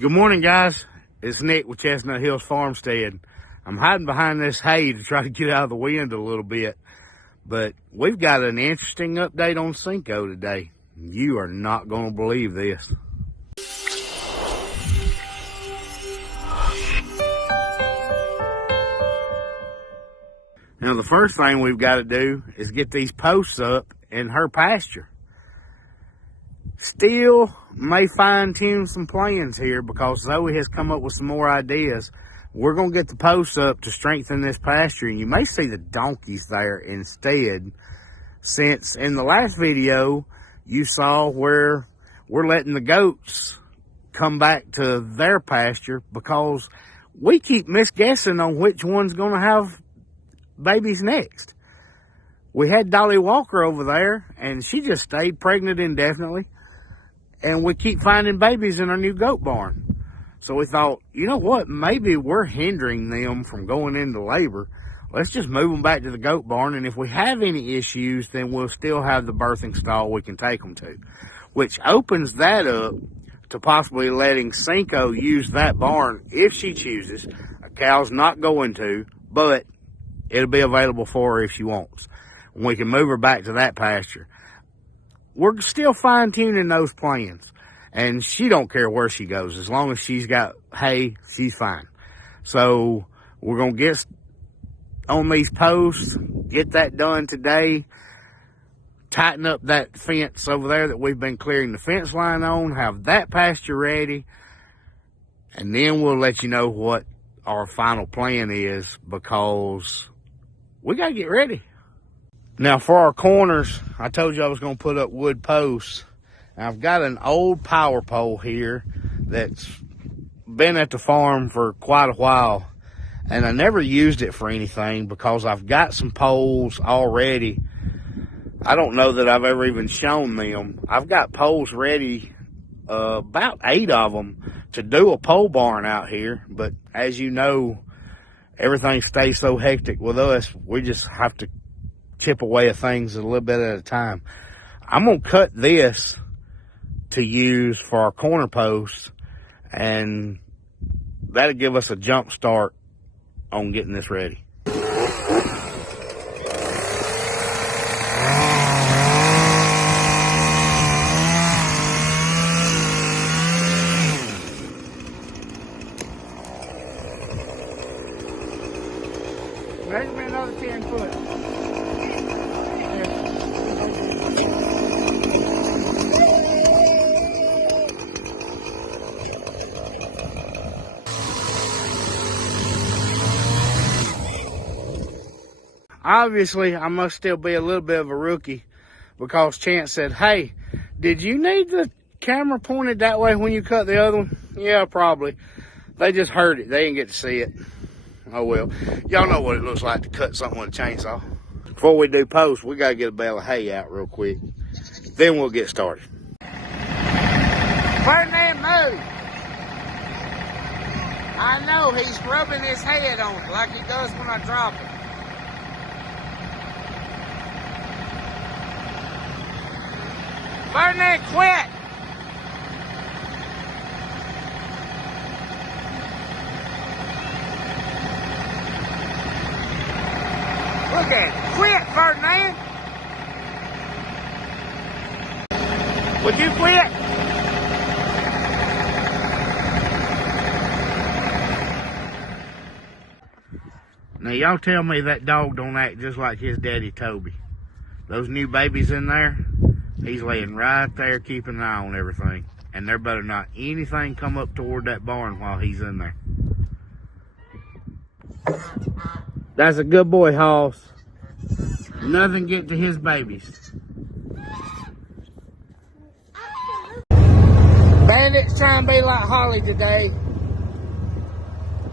Good morning, guys. It's Nick with Chestnut Hills Farmstead. I'm hiding behind this hay to try to get out of the wind a little bit, but we've got an interesting update on Cinco today. You are not going to believe this. Now, the first thing we've got to do is get these posts up in her pasture. Still may fine-tune some plans here because Zoe has come up with some more ideas. We're going to get the posts up to strengthen this pasture, and you may see the donkeys there instead, since in the last video you saw where we're letting the goats come back to their pasture because we keep misguessing on which one's going to have babies next. We had Dolly Walker over there, and she just stayed pregnant indefinitely. And we keep finding babies in our new goat barn. So we thought, you know what? Maybe we're hindering them from going into labor. Let's just move them back to the goat barn. And if we have any issues, then we'll still have the birthing stall we can take them to. Which opens that up to possibly letting Cinco use that barn if she chooses. A cow's not going to, but it'll be available for her if she wants. And we can move her back to that pasture. We're still fine-tuning those plans, and she don't care where she goes. As long as she's got hay, she's fine. So we're going to get on these posts, get that done today, tighten up that fence over there that we've been clearing the fence line on, have that pasture ready, and then we'll let you know what our final plan is because we got to get ready. Now, for our corners, I told you I was going to put up wood posts. Now, I've got an old power pole here that's been at the farm for quite a while, and I never used it for anything because I've got some poles already. I don't know that I've ever even shown them. I've got poles ready, about 8 of them, to do a pole barn out here, but as you know, everything stays so hectic with us, we just have to chip away at things a little bit at a time. I'm going to cut this to use for our corner posts, and that'll give us a jump start on getting this ready. Measure me another 10 foot. Obviously, I must still be a little bit of a rookie because Chance said, hey, did you need the camera pointed that way when you cut the other one? Yeah, probably. They just heard it. They didn't get to see it. Oh, well. Y'all know what it looks like to cut something with a chainsaw. Before we do post, we got to get a bale of hay out real quick. Then we'll get started. Ferdinand, move. I know, he's rubbing his head on it like he does when I drop it. Ferdinand, quit! Look at it. Quit, Ferdinand! Would you quit? Now, y'all tell me that dog don't act just like his daddy, Toby. Those new babies in there, he's laying right there keeping an eye on everything. And there better not anything come up toward that barn while he's in there. That's a good boy, Hoss. Nothing get to his babies. Bandit's trying to be like Holly today.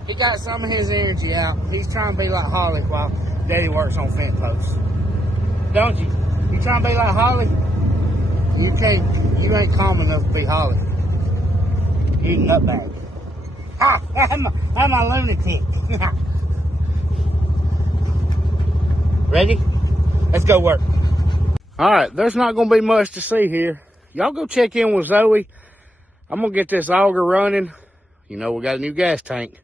He got some of his energy out. He's trying to be like Holly while Daddy works on fence posts. Don't you? You trying to be like Holly? You can't. You ain't calm enough to be Holly. You nutbag. Ha! I'm a lunatic. Ready? Let's go work. All right, there's not going to be much to see here. Y'all go check in with Zoe. I'm going to get this auger running, You know, we got a new gas tank.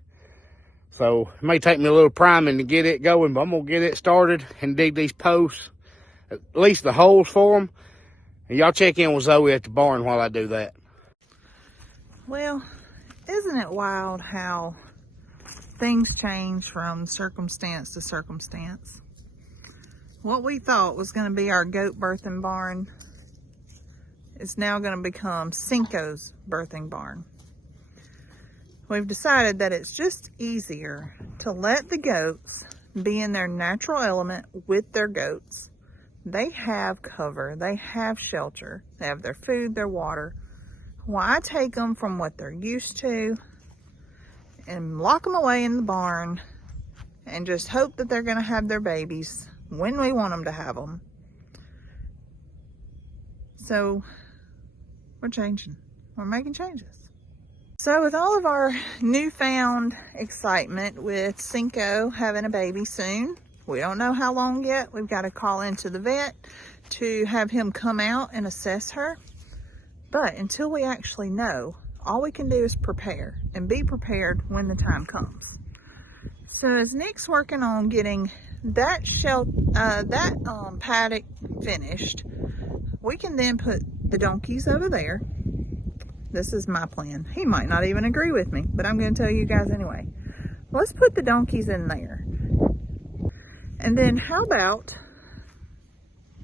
So it may take me a little priming to get it going, but I'm going to get it started and dig these posts, at least the holes for them. And y'all check in with Zoe at the barn while I do that. Well, isn't it wild how things change from circumstance to circumstance? What we thought was going to be our goat birthing barn is now going to become Cinco's birthing barn. We've decided that it's just easier to let the goats be in their natural element with their goats. They have cover, they have shelter, they have their food, their water. Why take them from what they're used to and lock them away in the barn and just hope that they're going to have their babies when we want them to have them? So we're changing. We're making changes. So with all of our newfound excitement with Cinco having a baby soon, we don't know how long yet. We've got to call into the vet to have him come out and assess her. But until we actually know, all we can do is prepare and be prepared when the time comes. So as Nick's working on getting that paddock finished, we can then put the donkeys over there. This is my plan. He might not even agree with me, but I'm going to tell you guys anyway. Let's put the donkeys in there. And then how about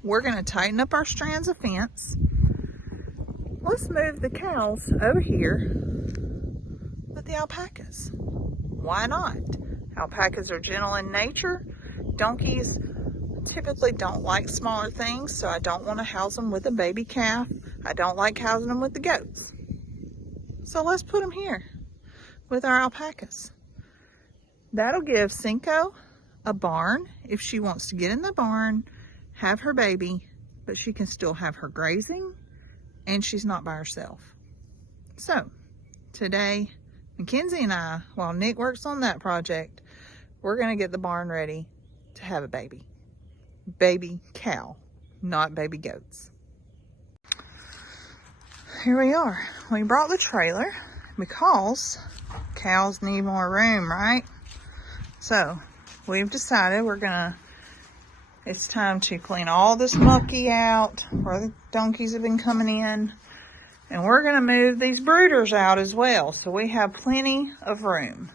we're going to tighten up our strands of fence. Let's move the cows over here with the alpacas. Why not? Alpacas are gentle in nature. Donkeys typically don't like smaller things, so I don't want to house them with a baby calf. I don't like housing them with the goats. So let's put them here with our alpacas. That'll give Cinco a barn if she wants to get in the barn, have her baby, but she can still have her grazing and she's not by herself. So today, Mackenzie and I, while Nick works on that project, we're going to get the barn ready to have a baby. Baby cow, not baby goats. Here we are. We brought the trailer because cows need more room, right? So we've decided it's time to clean all this mucky out where the donkeys have been coming in. And we're going to move these brooders out as well, so we have plenty of room.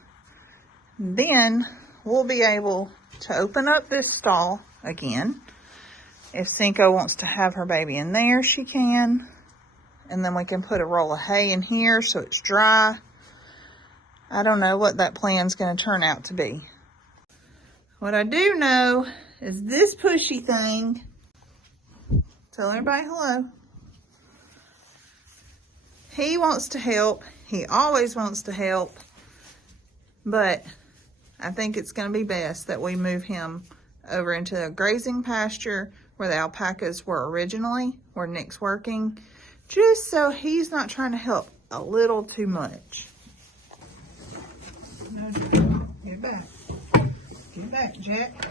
Then we'll be able to open up this stall again. If Cinco wants to have her baby in there, she can. And then we can put a roll of hay in here so it's dry. I don't know what that plan's going to turn out to be. What I do know is this pushy thing. Tell everybody hello. He wants to help. He always wants to help. But I think it's going to be best that we move him over into a grazing pasture where the alpacas were originally, where Nick's working, just so he's not trying to help a little too much. No, get back. Get back, Jack.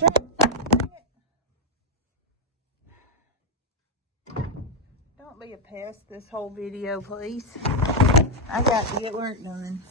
Jack. Don't be a pest this whole video, please. I got to get work done.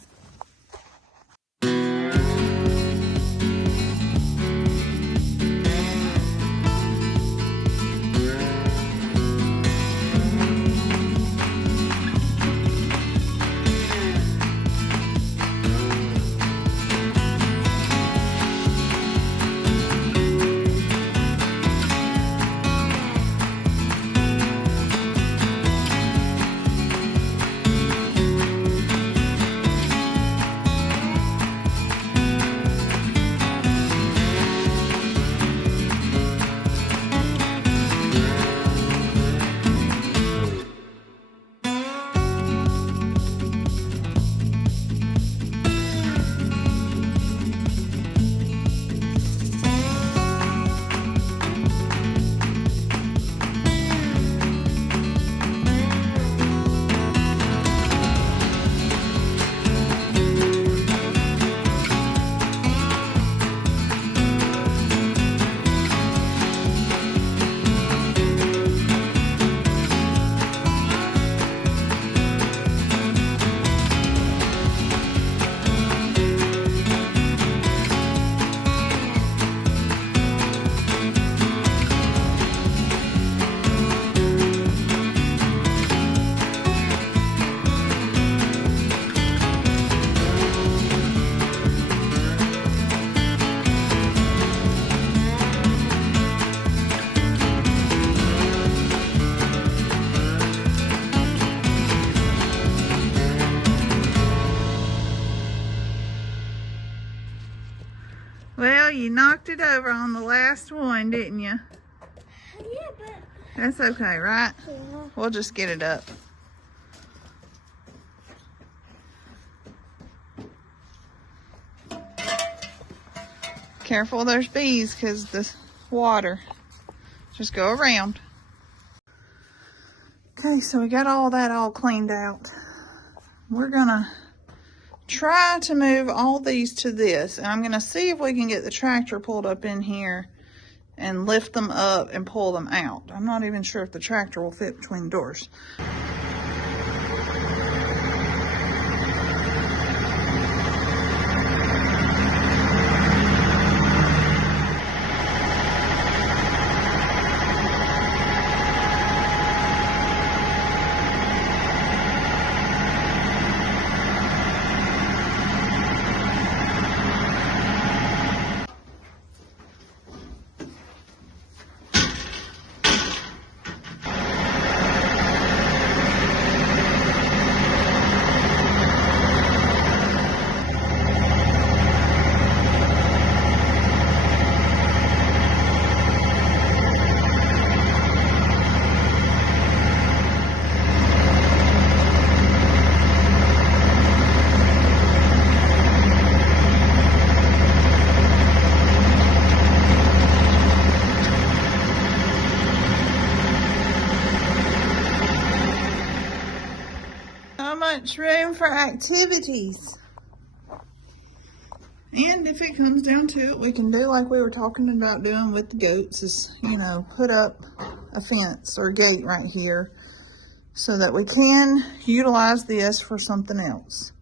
you knocked it over on the last one, didn't you? Yeah, but... That's okay, right? Yeah. We'll just get it up. Careful, there's bees because the water. Just go around. Okay, so we got all that all cleaned out. We're gonna try to move all these to this, and I'm gonna see if we can get the tractor pulled up in here and lift them up and pull them out. I'm not even sure if the tractor will fit between the doors. Much room for activities. And if it comes down to it, we can do like we were talking about doing with the goats, is, you know, put up a fence or a gate right here so that we can utilize this for something else.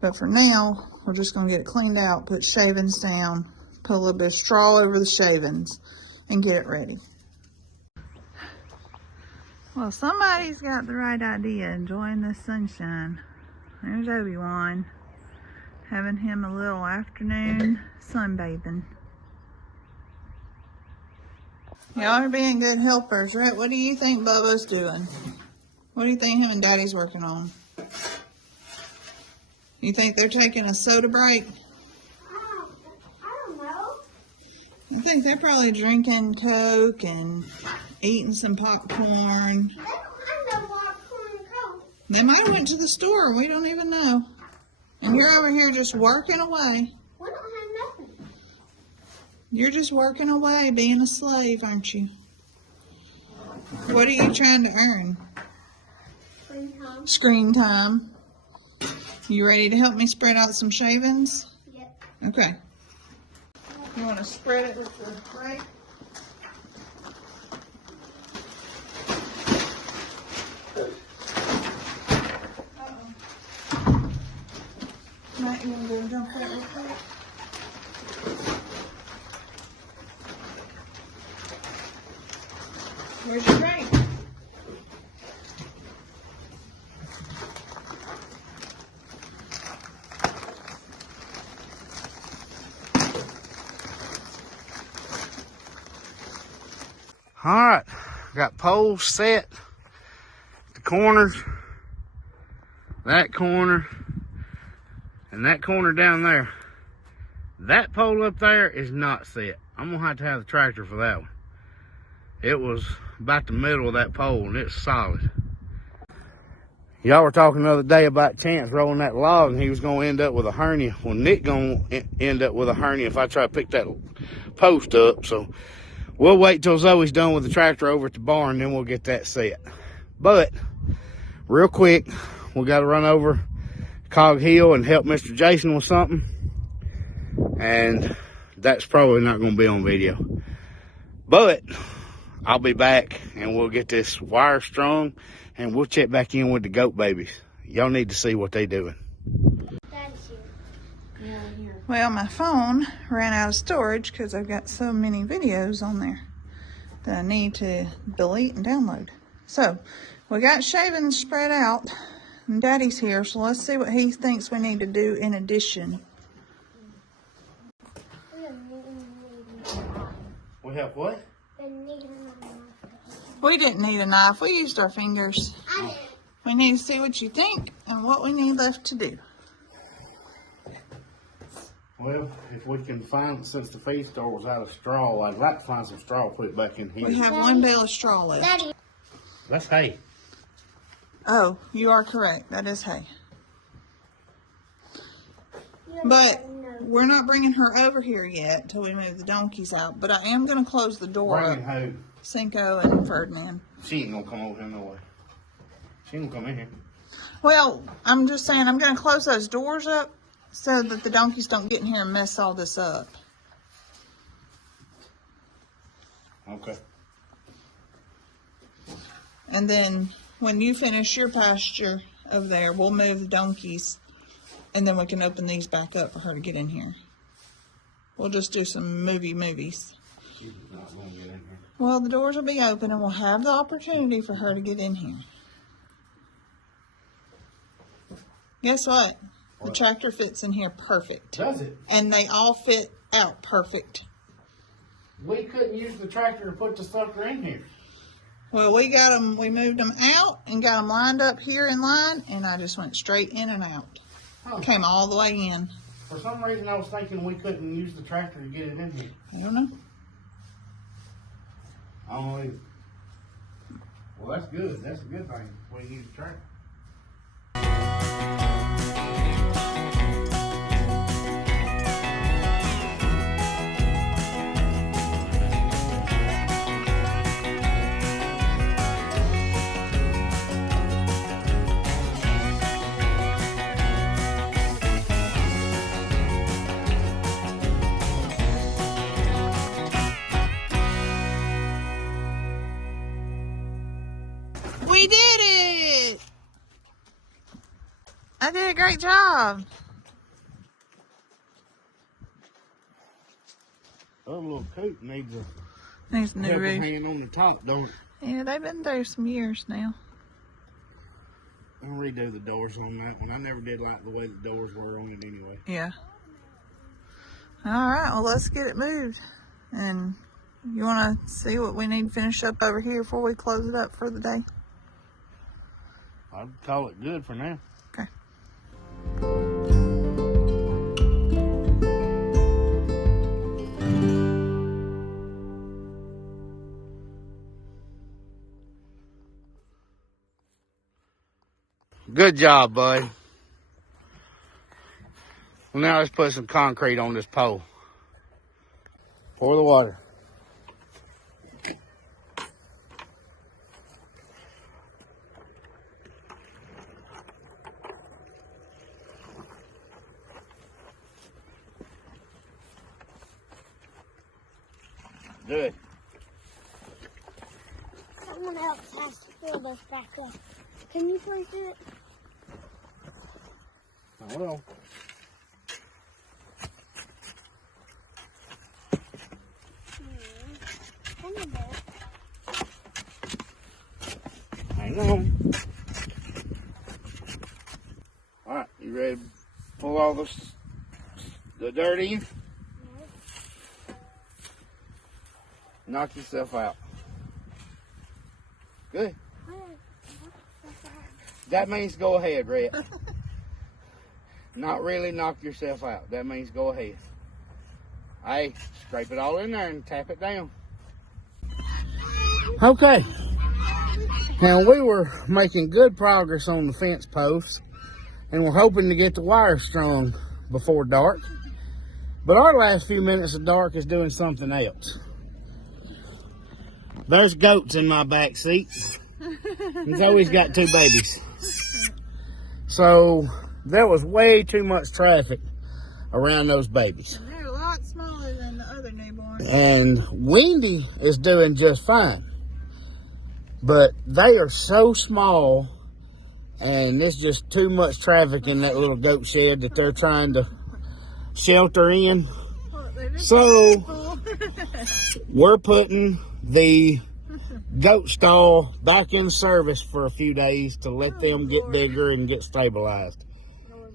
But for now, we're just going to get it cleaned out, put shavings down, put a little bit of straw over the shavings, and get it ready. Well, somebody's got the right idea, enjoying this sunshine. There's Obi-Wan, having him a little afternoon sunbathing. Y'all are being good helpers, right? What do you think Bubba's doing? What do you think him and Daddy's working on? You think they're taking a soda break? I don't know. I think they're probably drinking Coke and eating some popcorn. They don't have no popcorn and Coke. They might have went to the store. We don't even know. And you're over here just working away. We don't have nothing. You're just working away, being a slave, aren't you? What are you trying to earn? Screen time. Screen time. You ready to help me spread out some shavings? Yep. Okay. You want to spread it with the rake? Matt, you want to go jump that real quick? Where's your rake? All right, got poles set, the corners, that corner, and that corner down there. That pole up there is not set. I'm gonna have to have the tractor for that one. It was about the middle of that pole and it's solid. Y'all were talking the other day about Chance rolling that log and he was gonna end up with a hernia. Well, Nick gonna end up with a hernia if I try to pick that post up. So we'll wait till Zoe's done with the tractor over at the barn, then we'll get that set. But real quick, we got to run over Cog Hill and help Mr. Jason with something. And that's probably not going to be on video. But I'll be back and we'll get this wire strung and we'll check back in with the goat babies. Y'all need to see what they doing. Dad's here. Yeah, here. Well, my phone ran out of storage because I've got so many videos on there that I need to delete and download. So we got shavings spread out and Daddy's here, so let's see what he thinks we need to do in addition. We have what? We didn't need a knife. We used our fingers. We need to see what you think and what we need left to do. Well, if we can find, since the feed store was out of straw, I'd like to find some straw, put it back in here. We have one bale of straw left. Daddy. That's hay. Oh, you are correct. That is hay. But we're not bringing her over here yet until we move the donkeys out. But I am going to close the door Bringing up. who? Cinco and Ferdinand. She ain't gonna come over here no way. She ain't gonna come in here. Well, I'm just saying I'm going to close those doors up so that the donkeys don't get in here and mess all this up. Okay. And then when you finish your pasture over there, we'll move the donkeys. And then we can open these back up for her to get in here. We'll just do some movies. She's not gonna get in here. Well, the doors will be open and we'll have the opportunity for her to get in here. Guess what? The tractor fits in here perfect. Does it? And they all fit out perfect. We couldn't use the tractor to put the sucker in here. Well, we moved them out and got them lined up here in line, and I just went straight in and out. Huh. Came all the way in. For some reason, I was thinking we couldn't use the tractor to get it in here. I don't know. I don't know either. Well, that's good. That's a good thing. We can use the tractor. We did it! I did a great job. That little coot needs a There's a new helping roof. hand on the top, don't it? Yeah, they've been there some years now. I'll redo the doors on that one. I never did like the way the doors were on it anyway. Yeah. All right, well, let's get it moved. And you want to see what we need to finish up over here before we close it up for the day? I'd call it good for now. Okay. Good job, bud. Well, now let's put some concrete on this pole. Pour the water. Good. Someone else has to fill this back up. Can you please do it? Hold on. Can you do it? Hang on. All right, you ready to pull all the dirt in? Knock yourself out. Good. That means go ahead, Rhett. Not really knock yourself out. That means go ahead. Hey, scrape it all in there and tap it down. Okay. Now we were making good progress on the fence posts, and we're hoping to get the wire strung before dark. But our last few minutes of dark is doing something else. There's goats in my back seat. And Zoe's got 2 babies. So there was way too much traffic around those babies. They're a lot smaller than the other newborns. And Wendy is doing just fine. But they are so small, and there's just too much traffic in that little goat shed that they're trying to shelter in. So we're putting the goat stall back in service for a few days to let them get bigger and get stabilized.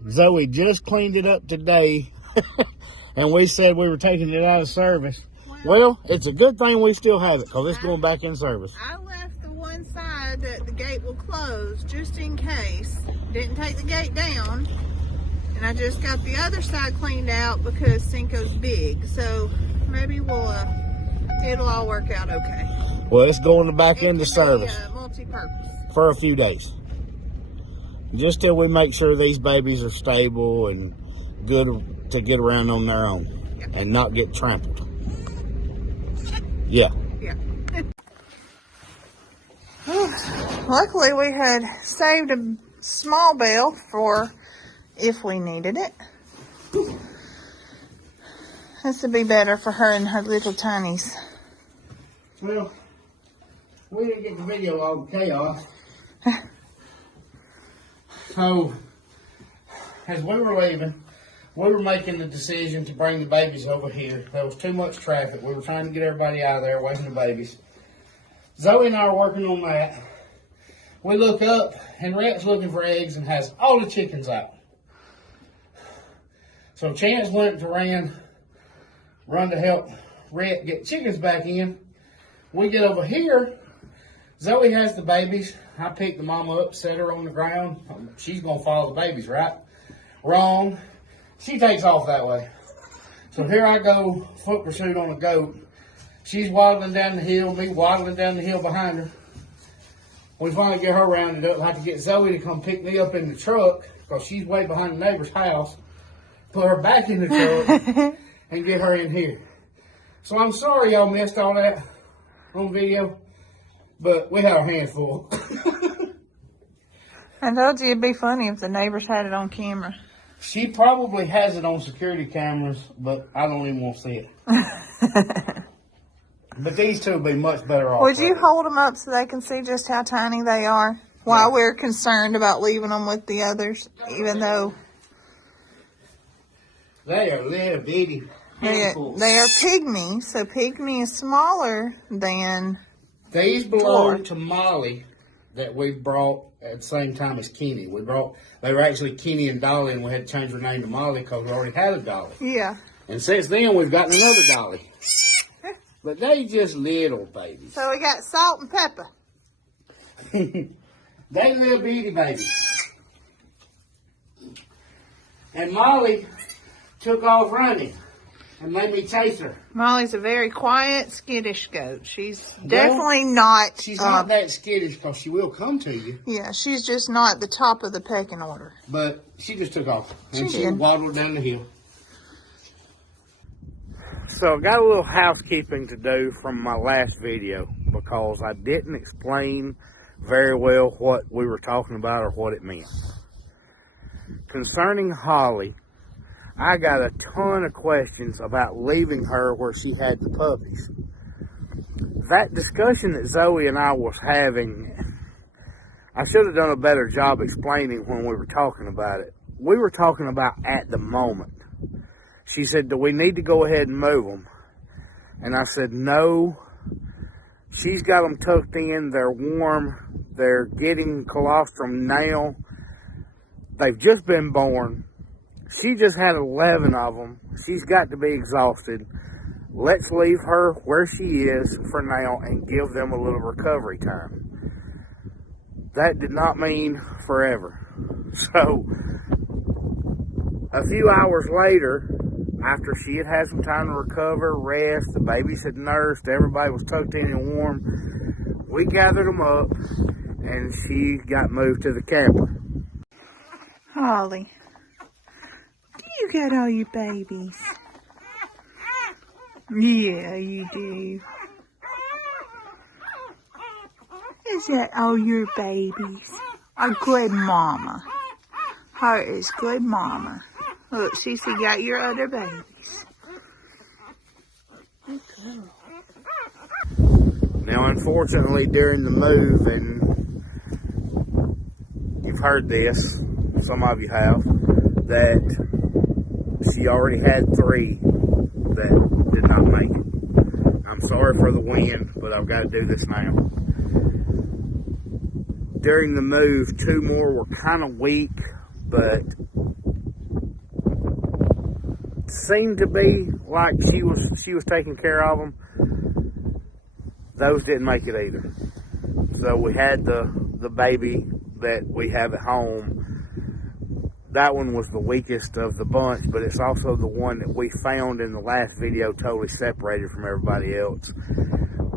Zoe just cleaned it up today, and we said we were taking it out of service. Well, it's a good thing we still have it, because it's going back in service. I left the one side that the gate will close just in case. Didn't take the gate down. And I just got the other side cleaned out because Cinco's big. So maybe it'll all work out okay. Well, it's going back into service Multi-purpose. for a few days. Just till we make sure these babies are stable and good to get around on their own and not get trampled. Yeah. Yeah. Luckily, we had saved a small bale for if we needed it. This would be better for her and her little tinies. Well, we didn't get the video all the chaos. So, as we were leaving, we were making the decision to bring the babies over here. There was too much traffic. We were trying to get everybody out of there away from the babies. Zoe and I are working on that. We look up, and Rhett's looking for eggs and has all the chickens out. So Chance went to run to help Rhett get chickens back in. We get over here. Zoe has the babies. I pick the mama up, set her on the ground. She's going to follow the babies, right? Wrong. She takes off that way. So here I go, foot pursuit on a goat. She's waddling down the hill, me waddling down the hill behind her. We finally get her rounded up. I have to get Zoe to come pick me up in the truck because she's way behind the neighbor's house. Put her back in the truck and get her in here. So I'm sorry y'all missed all that on video, but we had our hands full. I told you it'd be funny if the neighbors had it on camera. She probably has it on security cameras, but I don't even want to see it. But these two would be much better off. Would you hold them up so they can see just how tiny they are? While we're concerned about leaving them with the others, even though they are little bitty handfuls. They are pygmy, so pygmy is smaller than. These belong to Molly that we brought at the same time as Kenny. They were actually Kenny and Dolly, and we had to change her name to Molly because we already had a Dolly. Yeah. And since then, we've gotten another Dolly. But they just little babies. So we got Salt and Pepper. They little bitty babies. And Molly took off running and made me chase her. Molly's a very quiet, skittish goat. She's definitely not. She's not that skittish because she will come to you. Yeah, she's just not the top of the pecking order. But she just took off. And She did. waddled down the hill. So I got a little housekeeping to do from my last video because I didn't explain very well what we were talking about or what it meant. Concerning Holly, I got a ton of questions about leaving her where she had the puppies. That discussion that Zoe and I was having, I should have done a better job explaining when we were talking about it. We were talking about at the moment. She said, do we need to go ahead and move them? And I said, no. She's got them tucked in. They're warm. They're getting colostrum now. They've just been born. She just had 11 of them. She's got to be exhausted. Let's leave her where she is for now and give them a little recovery time. That did not mean forever. So, a few hours later, after she had had some time to recover, rest, the babies had nursed, everybody was tucked in and warm, we gathered them up and she got moved to the camper. Holly, do you got all your babies? Yeah, you do. Is that all your babies? A good mama. Her is good mama. Look, Cece got your other babies. Good girl. Now, unfortunately, during the move, and you've heard this, some of you have, that she already had 3 that did not make it. I'm sorry for the wind, but I've got to do this now. During the move, 2 more were kind of weak, but seemed to be like she was taking care of them. Those didn't make it either. So we had the baby that we have at home that one was the weakest of the bunch, but it's also the one that we found in the last video totally separated from everybody else.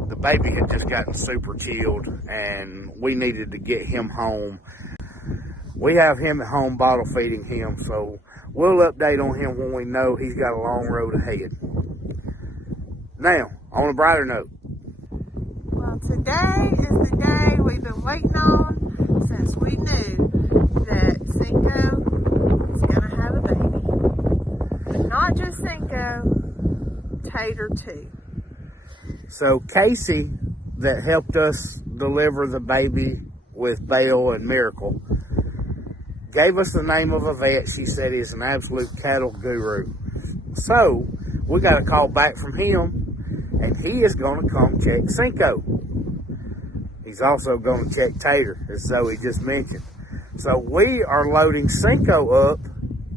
The baby had just gotten super chilled, and we needed to get him home. We have him at home bottle feeding him, so we'll update on him when we know he's got a long road ahead. Now, on a brighter note. Well, today is the day we've been waiting on since we knew that Cinco is going to have a baby. But not just Cinco, Tater too. So Casey, that helped us deliver the baby with Belle and Miracle, gave us the name of a vet she said is an absolute cattle guru. So we got a call back from him, and he is going to come check Cinco. He's also going to check Tater, as Zoe just mentioned. So we are loading Cinco up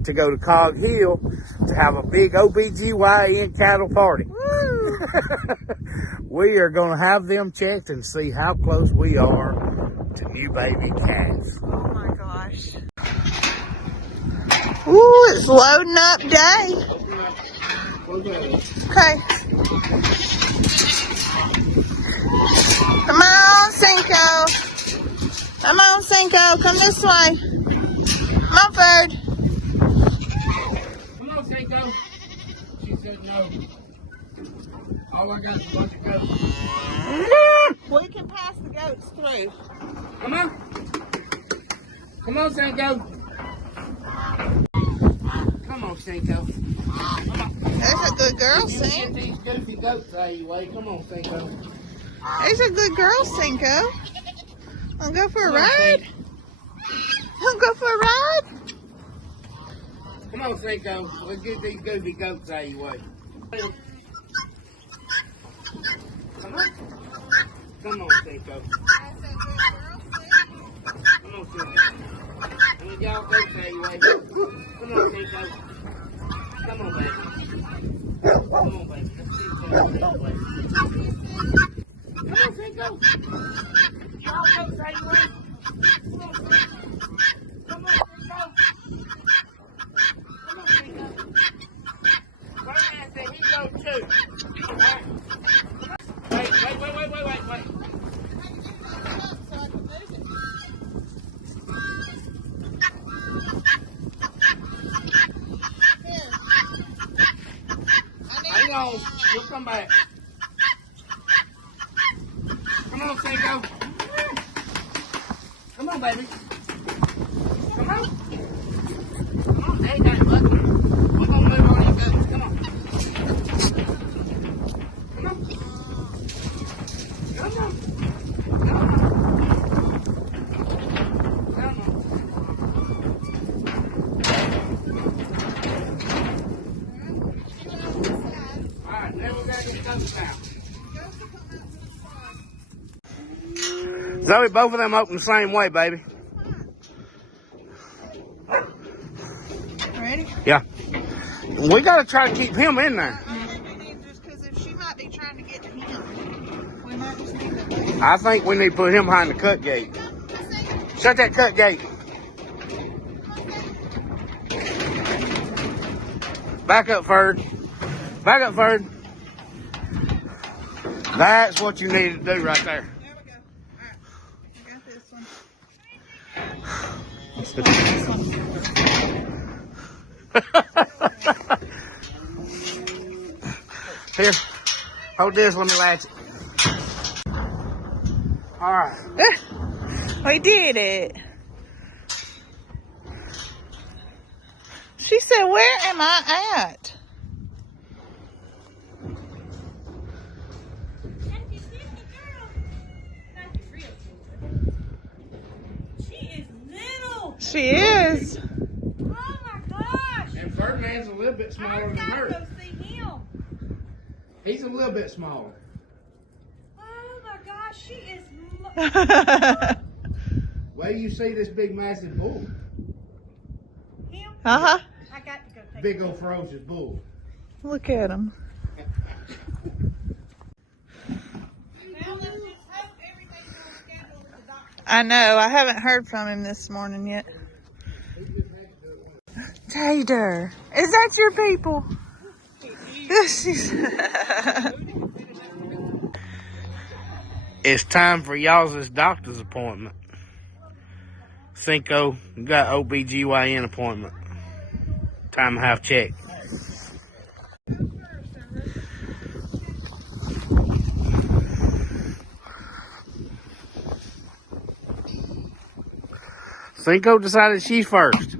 to go to Cog Hill to have a big OBGYN cattle party. Woo! We are going to have them checked and see how close we are to new baby calves. Oh my gosh. Ooh, it's loading up day. Okay. Come on, Cinco. Come on, Cinco. Come this way. Come on, Bird. Come on, Cinco. She said no. All I got is a bunch of goats. We can pass the goats through. Come on. Come on, Cinco. Come on, Cinco. Come on. There's a good girl, You get Cinco. these goofy goats out of your way. Come on, Cinco. There's a good girl, Cinco. Wanna go for a ride? Wanna go for a ride? Come on, Cinco. Let's get these goofy goats out of your way. Come on. Come on, Cinco. Come on, Cinco. Let me get all goats out of your way. Come on, Cinco. Come on, baby. Come on, baby. Let's see what's going on, baby. Come on, Cinco. Get all goats out of your way. Come on, Cinco. Come on, Cinco. Come on, Cinco. Birdman said he go too. All right. Wait. Hang on, we'll come back. Come on, Cinco. Come on, baby. Come on. Come on, ain't that lucky. We're gonna move on these goats. Come on. Come on. Come on. Alright, now we gotta get goats out. Zoe, both of them open the same way, baby. Ready? Yeah. We gotta try to keep him in there. Just because if she might be trying to get to him, we might just need to. I think we need to put him behind the cut gate. Shut that cut gate. Back up, Ferd. Back up, Ferd. That's what you need to do right there. There we go. Alright. I got this one. Let's put this one. Here, hold this, let me latch it. Alright. We did it. She said, where am I at? She is. Oh my gosh! And Ferdinand's a little bit smaller than her. Go see him. He's a little bit smaller. Oh my gosh, she is. Where do you see this big massive bull? Him? Uh-huh. I got to go take Big old ferocious bull. Look at him. Well, let's just hope everything's on schedule with the doctor. I know. I haven't heard from him this morning yet. He just had to do it Tater, is that your people? It's time for y'all's doctor's appointment. Cinco got OBGYN appointment. Time to have check. Cinco decided she's first.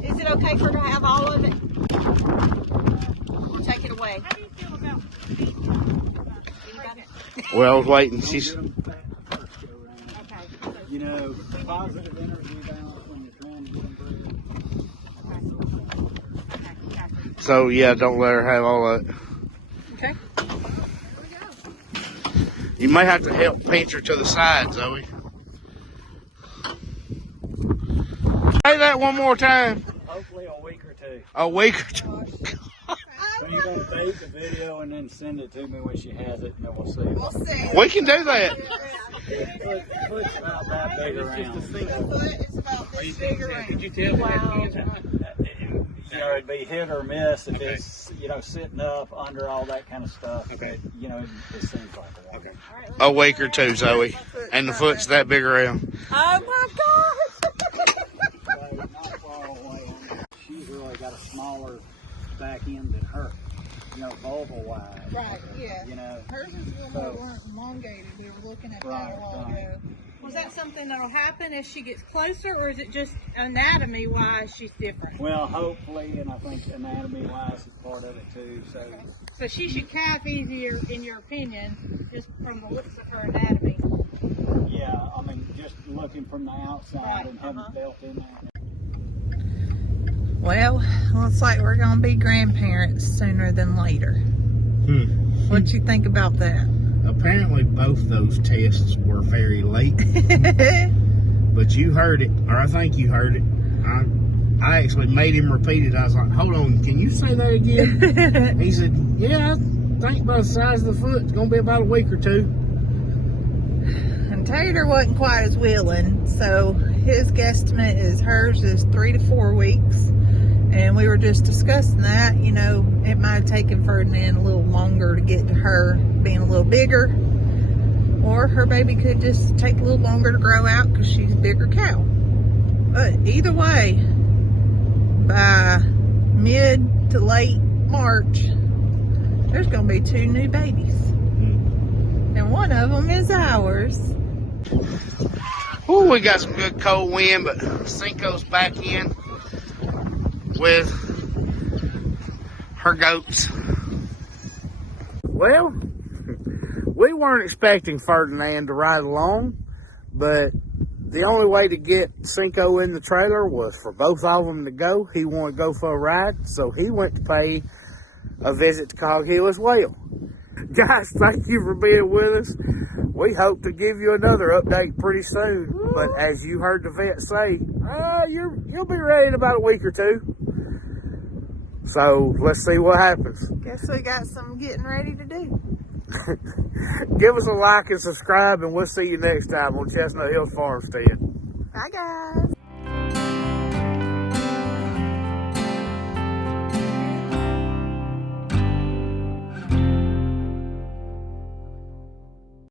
Is it okay for her to have all of it? Take it away. How do you feel about Well, I was waiting. She's You know, positive energy balance when you're trying to get them breathing. so yeah. Don't let her have all that. Okay. You may have to help pinch her to the side, Zoe. Say that one more time. Hopefully a week or two. A week or two. So you're going to take the video and then send it to me when she has it, and then we'll see. We'll see. We can do that. Foot's about that big around. It's about this big around. Could you tell me that? You know, it'd be hit or miss if it's, you know, sitting up, under, all that kind of stuff. Okay. You know, it seems like a while. Okay. A week or two, Zoe. And the foot's that big around. Oh my gosh! So not far away. She's really got a smaller back end than her. You know, vulva-wise. Right, yeah. You know. Hers is a little more elongated. We were looking at that a while ago. Was that something that'll happen as she gets closer, or is it just anatomy-wise she's different? Well, hopefully, and I think anatomy-wise is part of it too. So she should calf easier, in your opinion, just from the looks of her anatomy. Yeah, I mean, just looking from the outside and having felt in there. Well, looks like we're gonna be grandparents sooner than later. What you think about that? Apparently both those tests were very late. But you heard it, or I think you heard it. I actually made him repeat it. I was like, hold on, can you say that again? He said, yeah, I think by the size of the foot, it's going to be about a week or two. And Tater wasn't quite as willing, so his guesstimate is hers is 3 to 4 weeks. And we were just discussing that, you know, it might have taken Ferdinand a little longer to get to her being a little bigger. Or her baby could just take a little longer to grow out because she's a bigger cow. But either way, by mid to late March, there's going to be 2 new babies. And one of them is ours. Oh, we got some good cold wind, but Cinco's back in with her goats. Well, we weren't expecting Ferdinand to ride along, but the only way to get Cinco in the trailer was for both of them to go. He wanted to go for a ride, so he went to pay a visit to Cog Hill as well. Guys, thank you for being with us. We hope to give you another update pretty soon. But as you heard the vet say, you'll be ready in about a week or two. So let's see what happens. Guess we got some getting ready to do. Give us a like and subscribe, and we'll see you next time on Chestnut Hills Farmstead. Bye, guys.